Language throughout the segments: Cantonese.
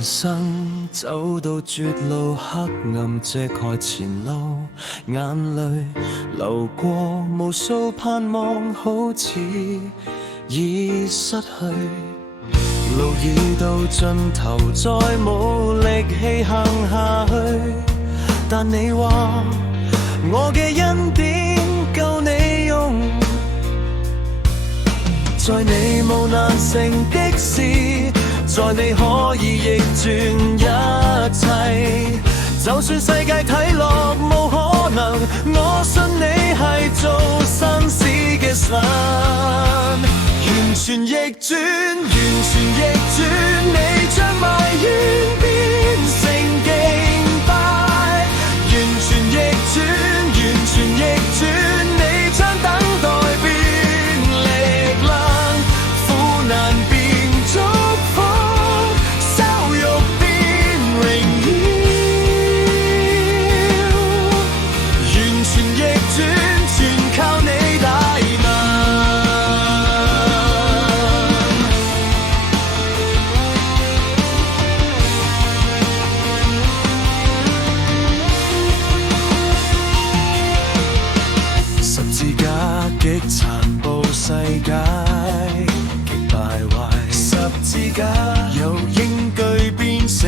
人生走到絕路，黑暗遮蓋前路，眼淚流過無數盼望，好似已失去。路已到盡頭，再無力氣行下去。但你話我嘅恩典夠你用，在你無難成的事，在你可以逆轉一切。就算世界睇落無可能，我信你係做新事嘅神。完全逆轉，完全逆轉，你將埋怨變成敬拜。完全逆轉，完全逆轉，你將等待變力量，苦難變祝福，羞辱變榮耀。完全逆轉，全靠你大能。十字架極殘暴，世界極敗壞。十字架由刑具變成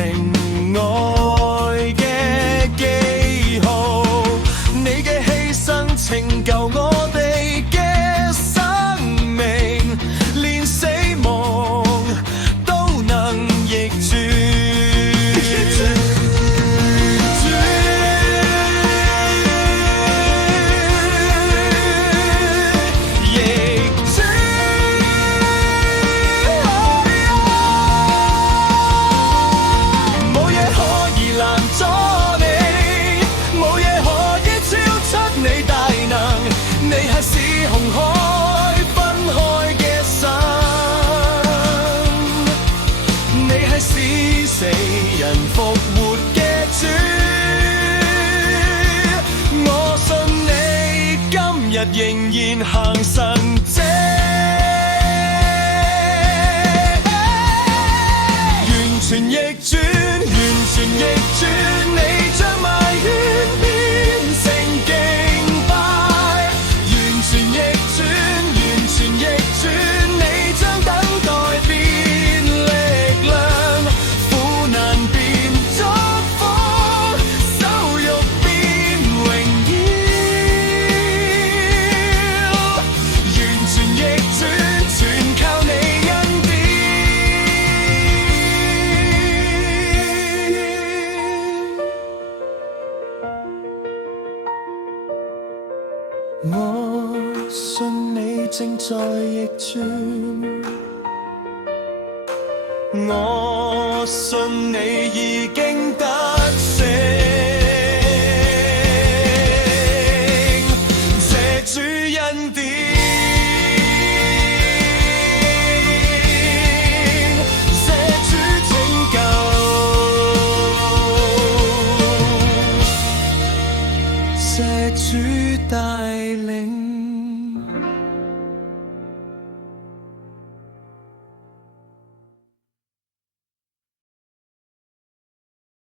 愛嘅記號，你嘅犧牲拯救我哋嘅生命，連死亡都能逆轉。死人復活嘅主，我信你今日仍然行神蹟。完全逆轉，完全逆轉，你將埋怨變成敬拜。完全逆轉，完全逆轉，你將等待變力量。我信你正在逆轉，我信你已經得。